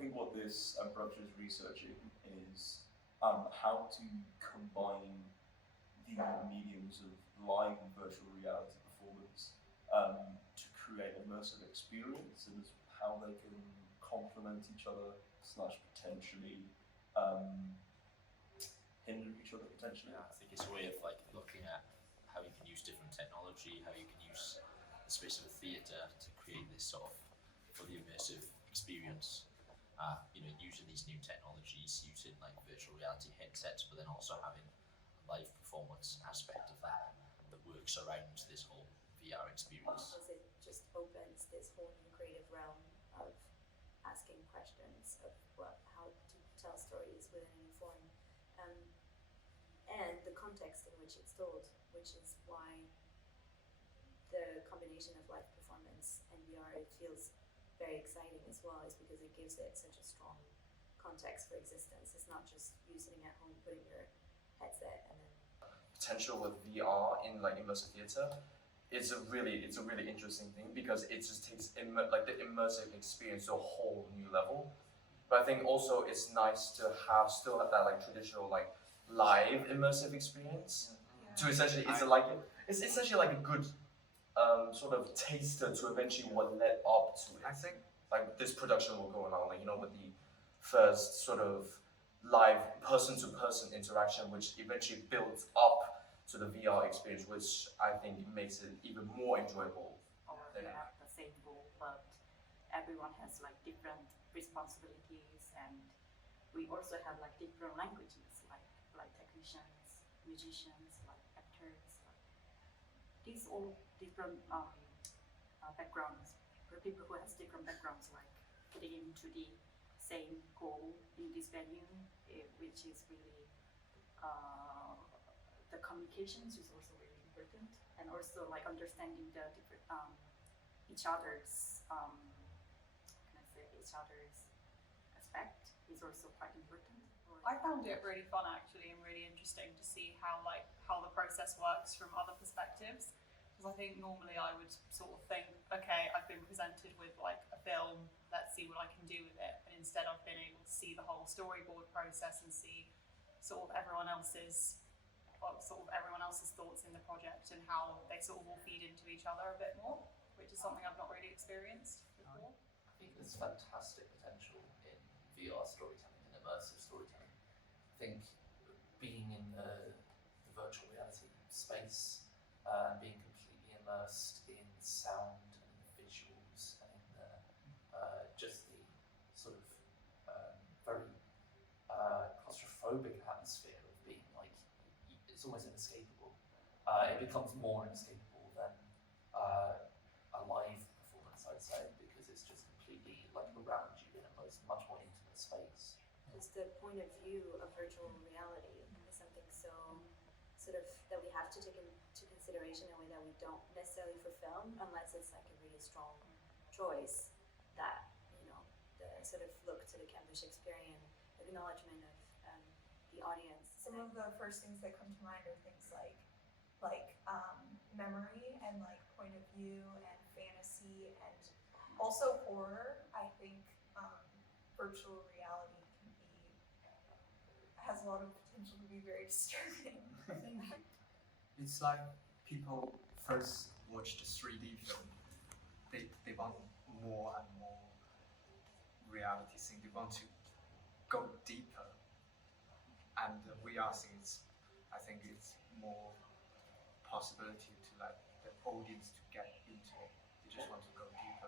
think what this project is researching is how to combine the mediums of live and virtual reality performance to create immersive experience, and how they can complement each other slash potentially hinder each other potentially. Yeah, I think it's a way of like looking at how you can use different technology, how you can use the space of a theatre to create this sort of fully immersive experience. Using these new technologies, using like virtual reality headsets, but then also having a live performance aspect of that that works around this whole VR experience. Because it just opens this whole new creative realm of asking questions of how to tell stories within any form, and the context in which it's told, which is why the combination of live performance and VR, it feels very exciting as well, is because it gives it such a strong context for existence. It's not just you sitting at home putting your headset and then potential with VR in like immersive theater. It's a really interesting thing because it just takes the immersive experience to a whole new level. But I think also it's nice to still have that like traditional like live immersive experience. To essentially it's essentially like a good sort of taster to eventually what led up to it. I think like this production will go on, like with the first sort of live person-to-person interaction, which eventually builds up to the VR experience, which I think makes it even more enjoyable. Or we have the same role, but everyone has like different responsibilities, and we also have like different languages, like technicians, musicians, like actors. These all different backgrounds. For people who has different backgrounds, like getting into the same goal in this venue, which is really the communications is also really important, and also like understanding the different each other's each other's aspect is also quite important. I found it really fun actually, and really interesting to see how the process works from other perspectives. Because I think normally I would sort of think, okay, I've been presented with like a film, let's see what I can do with it. And instead I've been able to see the whole storyboard process and see sort of everyone else's thoughts in the project and how they sort of all feed into each other a bit more, which is something I've not really experienced before. I think there's fantastic potential in VR storytelling and immersive storytelling. I think being in the virtual reality space and being completely immersed in sound and visuals and just the sort of very claustrophobic atmosphere of being like, it's almost inescapable. It becomes more inescapable than a live performance, I'd say, because it's just completely like around you in a much more intimate space. Just the point of view of virtual reality is something so sort of that we have to take into consideration in a way that we don't necessarily for film, unless it's like a really strong choice that the sort of look to the Cambridge Shakespearean acknowledgement of the audience. Some of the first things that come to mind are things like memory and like point of view and fantasy and also horror. I think virtual reality has a lot of potential to be very disturbing. I think it's like people first watch the 3D film, they want more and more reality thing. They want to go deeper, and the VR thing I think it's more possibility to let the audience to get into it. They just want to go deeper.